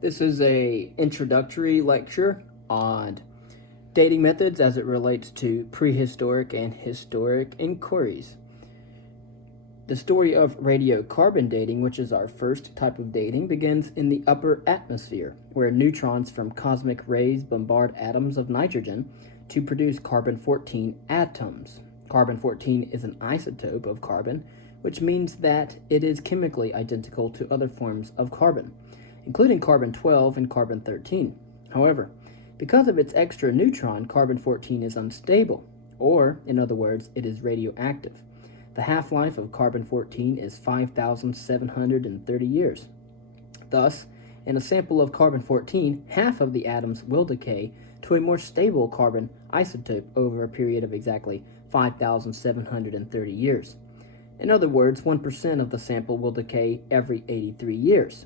This is a introductory lecture on dating methods as it relates to prehistoric and historic inquiries. The story of radiocarbon dating, which is our first type of dating, begins in the upper atmosphere, where neutrons from cosmic rays bombard atoms of nitrogen to produce carbon-14 atoms. Carbon-14 is an isotope of carbon, which means that it is chemically identical to other forms of carbon, including carbon-12 and carbon-13. However, because of its extra neutron, carbon-14 is unstable, or, in other words, it is radioactive. The half-life of carbon-14 is 5,730 years. Thus, in a sample of carbon-14, half of the atoms will decay to a more stable carbon isotope over a period of exactly 5,730 years. In other words, 1% of the sample will decay every 83 years.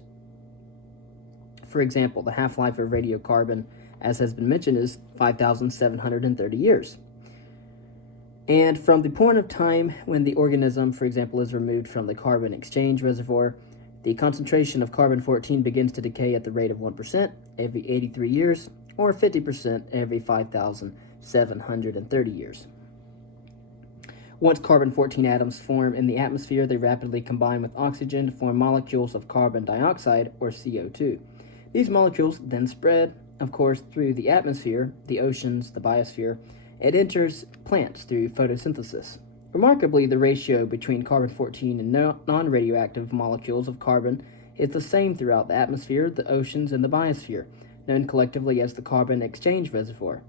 For example, the half-life of radiocarbon, as has been mentioned, is 5,730 years. And from the point of time when the organism, for example, is removed from the carbon exchange reservoir, the concentration of carbon-14 begins to decay at the rate of 1% every 83 years, or 50% every 5,730 years. Once carbon-14 atoms form in the atmosphere, they rapidly combine with oxygen to form molecules of carbon dioxide, or CO2. These molecules then spread, of course, through the atmosphere, the oceans, the biosphere. It enters plants through photosynthesis. Remarkably, the ratio between carbon-14 and non-radioactive molecules of carbon is the same throughout the atmosphere, the oceans, and the biosphere, known collectively as the carbon exchange reservoir.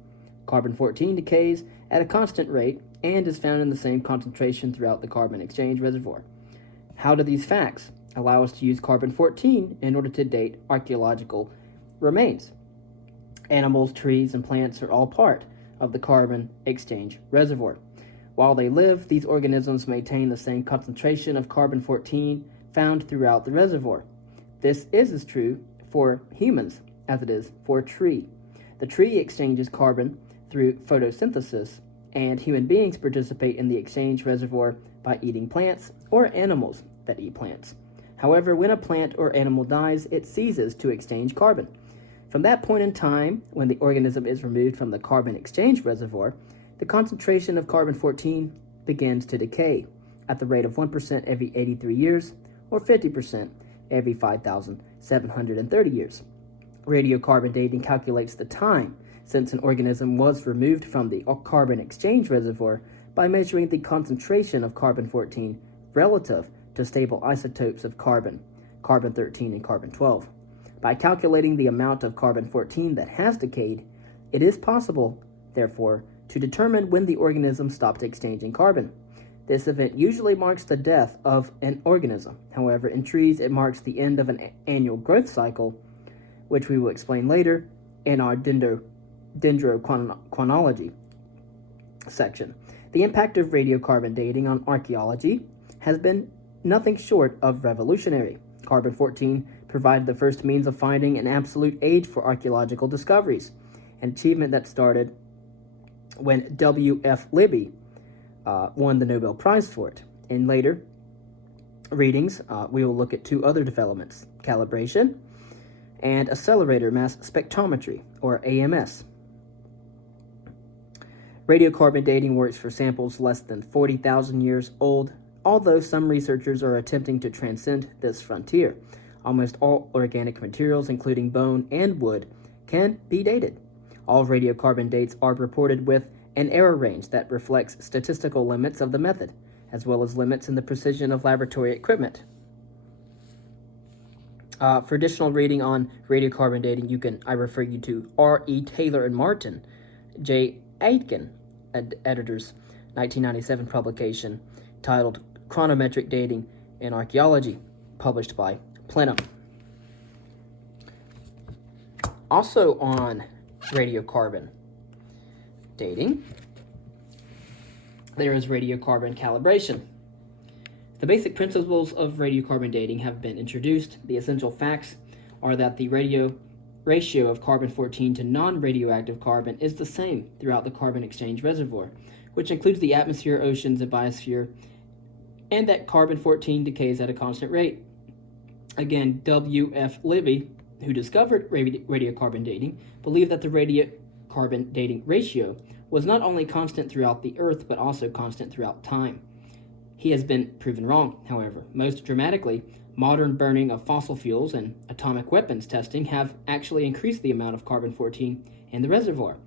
Carbon-14 decays at a constant rate and is found in the same concentration throughout the carbon exchange reservoir. How do these facts allow us to use carbon-14 in order to date archaeological remains? Animals, trees, and plants are all part of the carbon exchange reservoir. While they live, these organisms maintain the same concentration of carbon-14 found throughout the reservoir. This is as true for humans as it is for a tree. The tree exchanges carbon through photosynthesis, and human beings participate in the exchange reservoir by eating plants or animals that eat plants. However, when a plant or animal dies, it ceases to exchange carbon. From that point in time, when the organism is removed from the carbon exchange reservoir, the concentration of carbon-14 begins to decay at the rate of 1% every 83 years, or 50% every 5,730 years. Radiocarbon dating calculates the time since an organism was removed from the carbon exchange reservoir by measuring the concentration of carbon-14 relative to stable isotopes of carbon, carbon-13 and carbon-12. By calculating the amount of carbon-14 that has decayed, it is possible, therefore, to determine when the organism stopped exchanging carbon. This event usually marks the death of an organism. However, in trees, it marks the end of an annual growth cycle, which we will explain later in our dendrochronology section. The impact of radiocarbon dating on archaeology has been nothing short of revolutionary. Carbon-14 provided the first means of finding an absolute age for archaeological discoveries, an achievement that started when W.F. Libby won the Nobel Prize for it. In later readings, we will look at two other developments: calibration and accelerator mass spectrometry, or AMS. Radiocarbon dating works for samples less than 40,000 years old, although some researchers are attempting to transcend this frontier. Almost all organic materials, including bone and wood, can be dated. All radiocarbon dates are reported with an error range that reflects statistical limits of the method, as well as limits in the precision of laboratory equipment. For additional reading on radiocarbon dating, I refer you to R.E. Taylor and Martin, J. Aitken, editors, 1997 publication titled Chronometric Dating in Archaeology, published by Plenum. Also on radiocarbon dating, there is radiocarbon calibration. The basic principles of radiocarbon dating have been introduced. The essential facts are that the ratio of carbon-14 to non-radioactive carbon is the same throughout the carbon exchange reservoir, which includes the atmosphere, oceans, and biosphere, and that carbon-14 decays at a constant rate. Again, W.F. Libby who discovered radiocarbon dating, believed that the radiocarbon dating ratio was not only constant throughout the Earth, but also constant throughout time. He has been proven wrong, however. Most dramatically, modern burning of fossil fuels and atomic weapons testing have actually increased the amount of carbon-14 in the reservoir.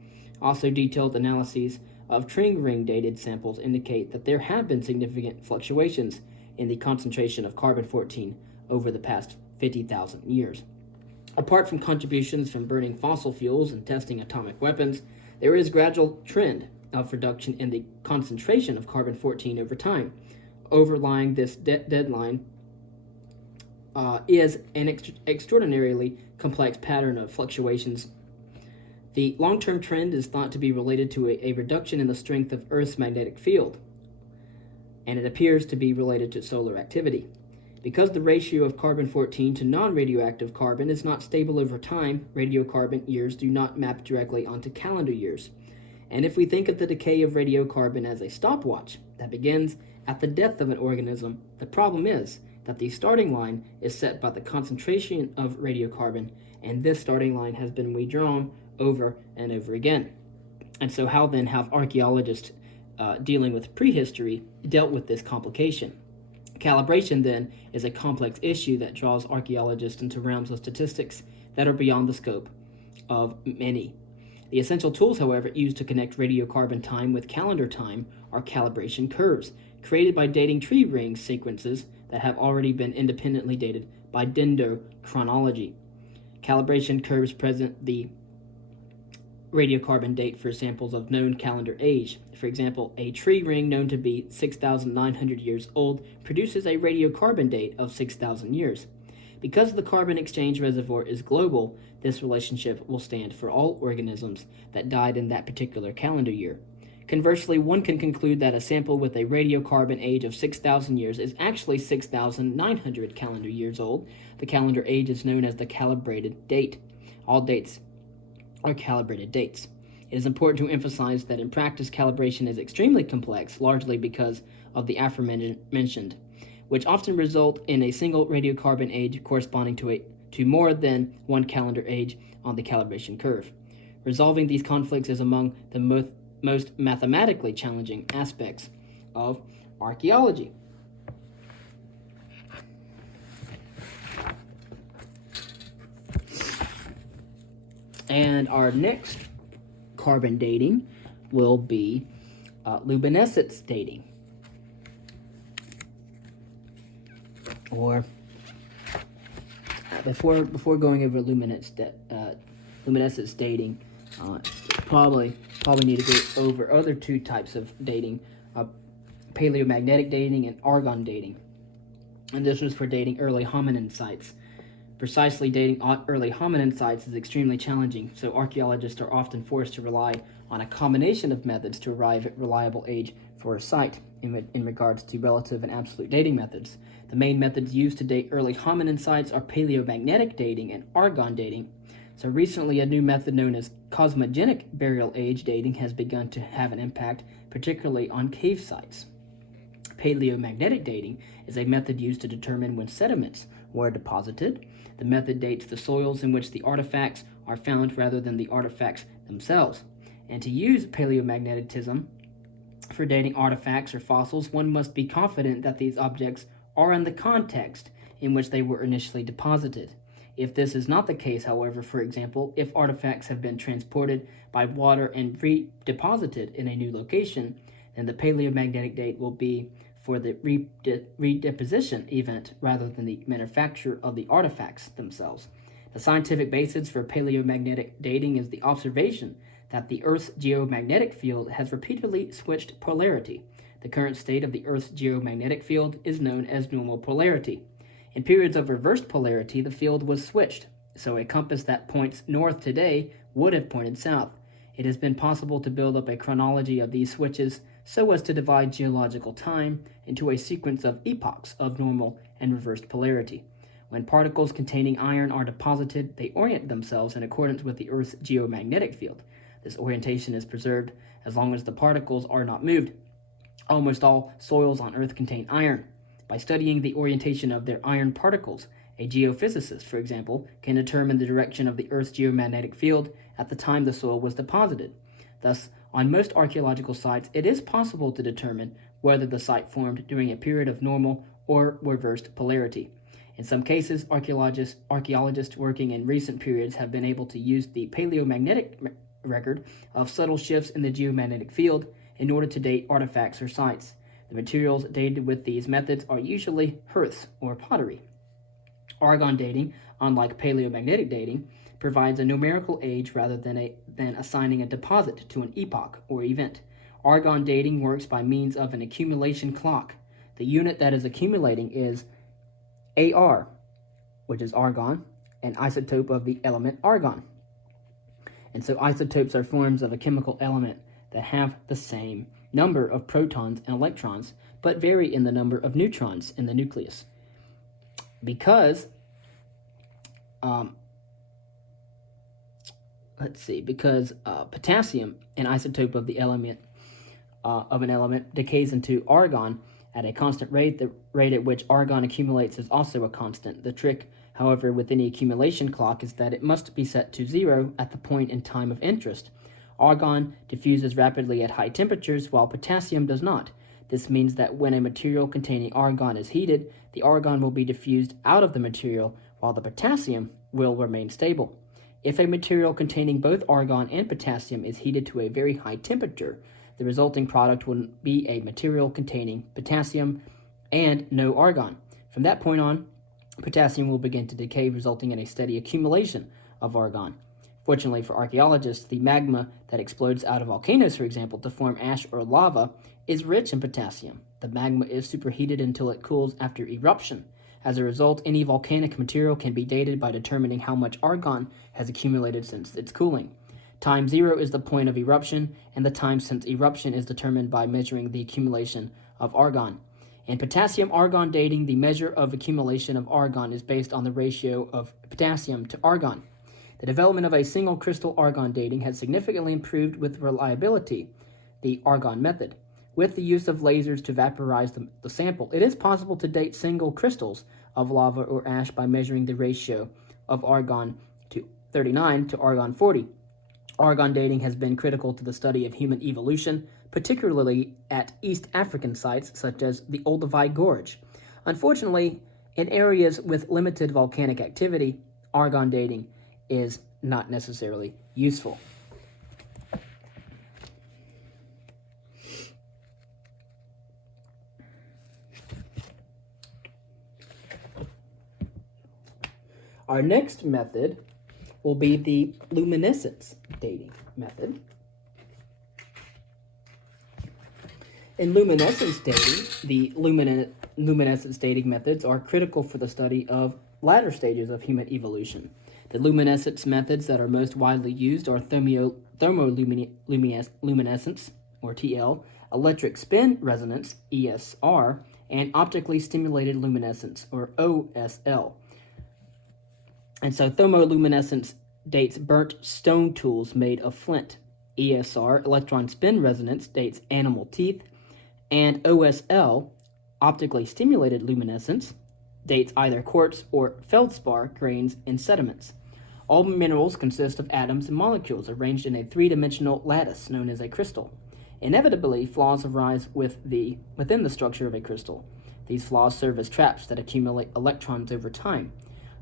Also, detailed analyses of tree ring dated samples indicate that there have been significant fluctuations in the concentration of carbon-14 over the past 50,000 years. Apart from contributions from burning fossil fuels and testing atomic weapons, there is a gradual trend of reduction in the concentration of carbon-14 over time. Overlying this deadline is an extraordinarily complex pattern of fluctuations. The long-term trend is thought to be related to a reduction in the strength of Earth's magnetic field, and it appears to be related to solar activity. Because the ratio of carbon-14 to non-radioactive carbon is not stable over time, radiocarbon years do not map directly onto calendar years. And if we think of the decay of radiocarbon as a stopwatch that begins at the death of an organism, the problem is that the starting line is set by the concentration of radiocarbon, and this starting line has been redrawn over and over again. And so how then have archaeologists dealing with prehistory dealt with this complication? Calibration, then, is a complex issue that draws archaeologists into realms of statistics that are beyond the scope of many. The essential tools, however, used to connect radiocarbon time with calendar time are calibration curves, created by dating tree ring sequences that have already been independently dated by dendrochronology. Calibration curves present the radiocarbon date for samples of known calendar age. For example, a tree ring known to be 6,900 years old produces a radiocarbon date of 6,000 years. Because the carbon exchange reservoir is global, this relationship will stand for all organisms that died in that particular calendar year. Conversely, one can conclude that a sample with a radiocarbon age of 6,000 years is actually 6,900 calendar years old. The calendar age is known as the calibrated date. All dates are calibrated dates. It is important to emphasize that in practice, calibration is extremely complex, largely because of the aforementioned, which often result in a single radiocarbon age corresponding to more than one calendar age on the calibration curve. Resolving these conflicts is among the most mathematically challenging aspects of archaeology. And our next carbon dating will be luminescence dating, or before going over luminescence dating, probably need to go over other two types of dating, paleomagnetic dating and argon dating. And this was for dating early hominin sites. Precisely dating early hominin sites is extremely challenging, so archaeologists are often forced to rely on a combination of methods to arrive at reliable age for a site in regards to relative and absolute dating methods. The main methods used to date early hominin sites are paleomagnetic dating and argon dating. So recently, a new method known as cosmogenic burial age dating has begun to have an impact, particularly on cave sites. Paleomagnetic dating is a method used to determine when sediments were deposited. The method dates the soils in which the artifacts are found rather than the artifacts themselves. And to use paleomagnetism for dating artifacts or fossils, one must be confident that these objects are in the context in which they were initially deposited. If this is not the case, however, for example, if artifacts have been transported by water and redeposited in a new location, then the paleomagnetic date will be for the redeposition event rather than the manufacture of the artifacts themselves. The scientific basis for paleomagnetic dating is the observation that the Earth's geomagnetic field has repeatedly switched polarity. The current state of the Earth's geomagnetic field is known as normal polarity. In periods of reversed polarity, the field was switched, so a compass that points north today would have pointed south. It has been possible to build up a chronology of these switches so as to divide geological time into a sequence of epochs of normal and reversed polarity. When particles containing iron are deposited, they orient themselves in accordance with the Earth's geomagnetic field. This orientation is preserved as long as the particles are not moved. Almost all soils on Earth contain iron. By studying the orientation of their iron particles, A geophysicist, for example, can determine the direction of the Earth's geomagnetic field at the time the soil was deposited. Thus, on most archaeological sites, it is possible to determine whether the site formed during a period of normal or reversed polarity. In some cases, archaeologists working in recent periods have been able to use the paleomagnetic record of subtle shifts in the geomagnetic field in order to date artifacts or sites. The materials dated with these methods are usually hearths or pottery. Argon dating, unlike paleomagnetic dating, provides a numerical age rather than assigning a deposit to an epoch or event. Argon dating works by means of an accumulation clock. The unit that is accumulating is Ar, which is argon, an isotope of the element argon. And so isotopes are forms of a chemical element that have the same number of protons and electrons, but vary in the number of neutrons in the nucleus. Because potassium, an isotope of the element an element, decays into argon at a constant rate. The rate at which argon accumulates is also a constant. The trick, however, with any accumulation clock is that it must be set to 0 at the point in time of interest. Argon diffuses rapidly at high temperatures, while potassium does not. This means that when a material containing argon is heated, the argon will be diffused out of the material, while the potassium will remain stable. If a material containing both argon and potassium is heated to a very high temperature, the resulting product will be a material containing potassium and no argon. From that point on, potassium will begin to decay, resulting in a steady accumulation of argon. Fortunately for archaeologists, the magma that explodes out of volcanoes, for example, to form ash or lava, is rich in potassium. The magma is superheated until it cools after eruption. As a result, any volcanic material can be dated by determining how much argon has accumulated since its cooling. Time 0 is the point of eruption, and the time since eruption is determined by measuring the accumulation of argon. In potassium-argon dating, the measure of accumulation of argon is based on the ratio of potassium to argon. The development of a single crystal argon dating has significantly improved with reliability, the argon method. With the use of lasers to vaporize the sample, it is possible to date single crystals of lava or ash by measuring the ratio of argon to 39 to argon 40. Argon dating has been critical to the study of human evolution, particularly at East African sites such as the Olduvai Gorge. Unfortunately, in areas with limited volcanic activity, argon dating is not necessarily useful. Our next method will be the luminescence dating method. In luminescence dating, the luminescence dating methods are critical for the study of latter stages of human evolution. The luminescence methods that are most widely used are thermoluminescence, or TL, electric spin resonance, ESR, and optically stimulated luminescence, or OSL. And so thermoluminescence dates burnt stone tools made of flint. ESR, electron spin resonance, dates animal teeth. And OSL, optically stimulated luminescence, dates either quartz or feldspar grains in sediments. All minerals consist of atoms and molecules arranged in a three-dimensional lattice known as a crystal. Inevitably, flaws arise within the structure of a crystal. These flaws serve as traps that accumulate electrons over time.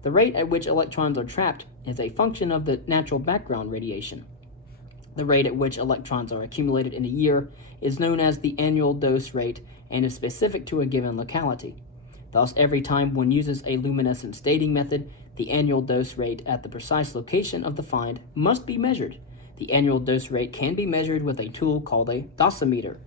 The rate at which electrons are trapped is a function of the natural background radiation. The rate at which electrons are accumulated in a year is known as the annual dose rate and is specific to a given locality. Thus, every time one uses a luminescence dating method, the annual dose rate at the precise location of the find must be measured. The annual dose rate can be measured with a tool called a dosimeter.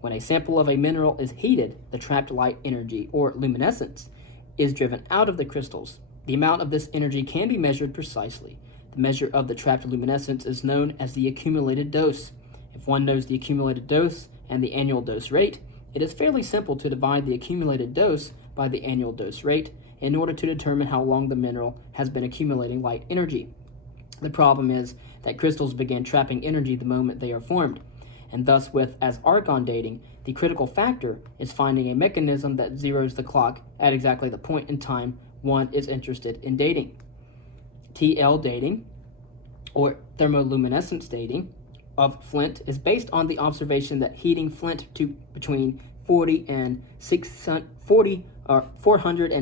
When a sample of a mineral is heated, the trapped light energy, or luminescence, is driven out of the crystals. The amount of this energy can be measured precisely. The measure of the trapped luminescence is known as the accumulated dose. If one knows the accumulated dose and the annual dose rate, it is fairly simple to divide the accumulated dose by the annual dose rate in order to determine how long the mineral has been accumulating light energy. The problem is that crystals begin trapping energy the moment they are formed, and thus as argon dating, the critical factor is finding a mechanism that zeroes the clock at exactly the point in time one is interested in dating. TL dating, or thermoluminescence dating, of flint is based on the observation that heating flint to between 400 and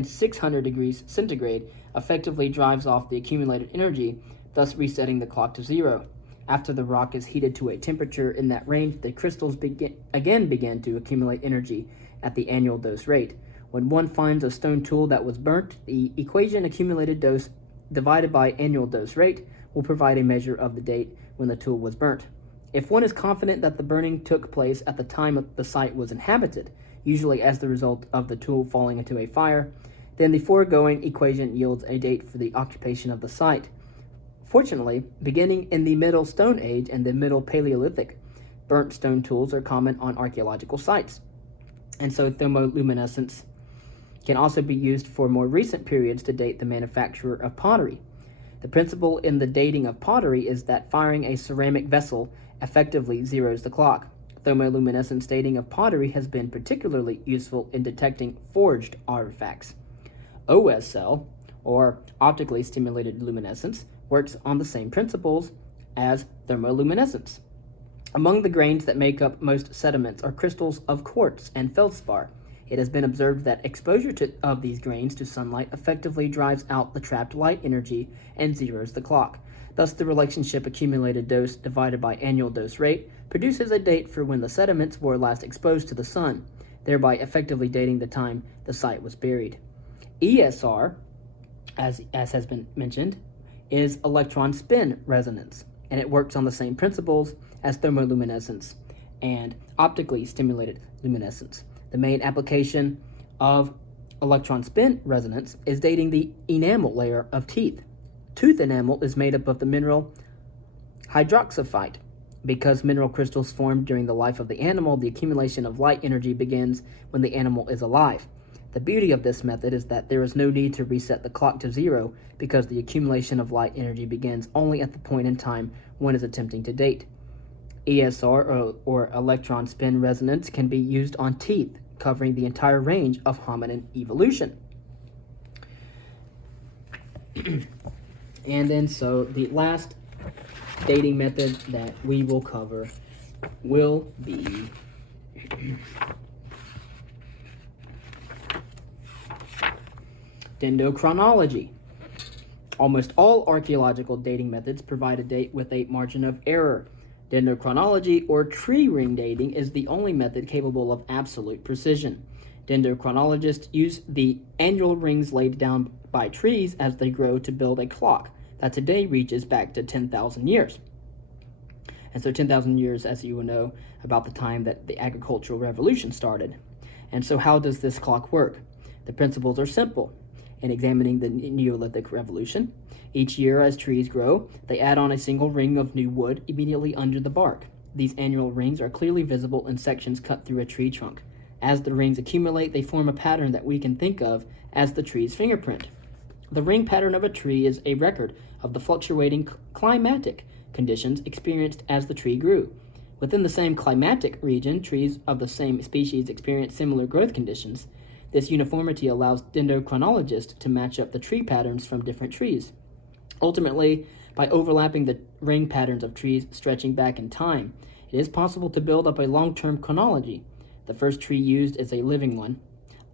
600 degrees centigrade effectively drives off the accumulated energy, thus resetting the clock to zero. After the rock is heated to a temperature in that range, the crystals begin to accumulate energy at the annual dose rate. When one finds a stone tool that was burnt, the equation accumulated dose divided by annual dose rate will provide a measure of the date when the tool was burnt. If one is confident that the burning took place at the time the site was inhabited, usually as the result of the tool falling into a fire, then the foregoing equation yields a date for the occupation of the site. Fortunately, beginning in the Middle Stone Age and the Middle Paleolithic, burnt stone tools are common on archaeological sites, and so thermoluminescence can also be used for more recent periods to date the manufacture of pottery. The principle in the dating of pottery is that firing a ceramic vessel effectively zeroes the clock. Thermoluminescence dating of pottery has been particularly useful in detecting forged artifacts. OSL, or optically stimulated luminescence, works on the same principles as thermoluminescence. Among the grains that make up most sediments are crystals of quartz and feldspar. It has been observed that exposure of these grains to sunlight effectively drives out the trapped light energy and zeroes the clock. Thus, the relationship accumulated dose divided by annual dose rate produces a date for when the sediments were last exposed to the sun, thereby effectively dating the time the site was buried. ESR, as has been mentioned, is electron spin resonance, and it works on the same principles as thermoluminescence and optically stimulated luminescence. The main application of electron spin resonance is dating the enamel layer of teeth. Tooth enamel is made up of the mineral hydroxaphyte. Because mineral crystals form during the life of the animal, the accumulation of light energy begins when the animal is alive. The beauty of this method is that there is no need to reset the clock to zero because the accumulation of light energy begins only at the point in time one is attempting to date. ESR, or electron spin resonance, can be used on teeth, covering the entire range of hominin evolution. And then, so the last dating method that we will cover will be dendrochronology. Almost all archaeological dating methods provide a date with a margin of error. Dendrochronology, or tree ring dating, is the only method capable of absolute precision. Dendrochronologists use the annual rings laid down by trees as they grow to build a clock that today reaches back to 10,000 years. And so 10,000 years, as you will know, about the time that the agricultural revolution started. And so how does this clock work? The principles are simple. In examining the Neolithic Revolution, each year as trees grow, they add on a single ring of new wood immediately under the bark. These annual rings are clearly visible in sections cut through a tree trunk. As the rings accumulate, they form a pattern that we can think of as the tree's fingerprint. The ring pattern of a tree is a record of the fluctuating climatic conditions experienced as the tree grew. Within the same climatic region, trees of the same species experience similar growth conditions. This uniformity allows dendrochronologists to match up the tree patterns from different trees. Ultimately, by overlapping the ring patterns of trees stretching back in time, it is possible to build up a long-term chronology. The first tree used is a living one,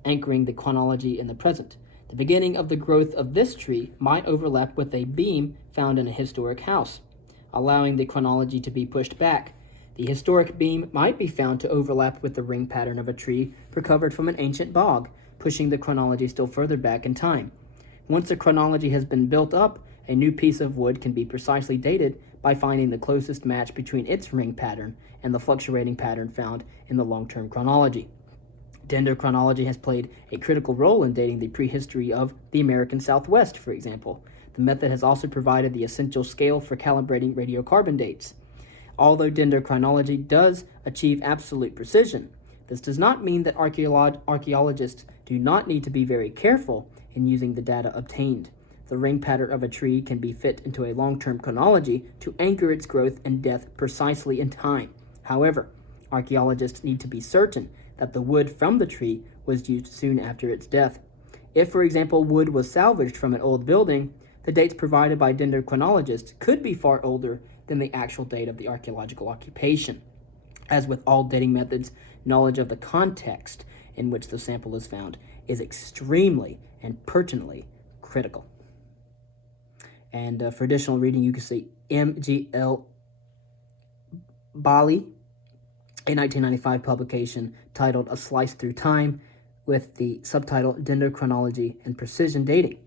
anchoring the chronology in the present. The beginning of the growth of this tree might overlap with a beam found in a historic house, allowing the chronology to be pushed back. The historic beam might be found to overlap with the ring pattern of a tree recovered from an ancient bog, pushing the chronology still further back in time. Once a chronology has been built up, a new piece of wood can be precisely dated by finding the closest match between its ring pattern and the fluctuating pattern found in the long-term chronology. Dendrochronology has played a critical role in dating the prehistory of the American Southwest, for example. The method has also provided the essential scale for calibrating radiocarbon dates. Although dendrochronology does achieve absolute precision, this does not mean that archaeologists do not need to be very careful in using the data obtained. The ring pattern of a tree can be fit into a long-term chronology to anchor its growth and death precisely in time. However, archaeologists need to be certain that the wood from the tree was used soon after its death. If, for example, wood was salvaged from an old building, the dates provided by dendrochronologists could be far older than the actual date of the archaeological occupation. As with all dating methods, knowledge of the context in which the sample is found is extremely and pertinently critical. And for additional reading, you can see M.G.L. Bali, a 1995 publication titled A Slice Through Time, with the subtitle Dendrochronology and Precision Dating.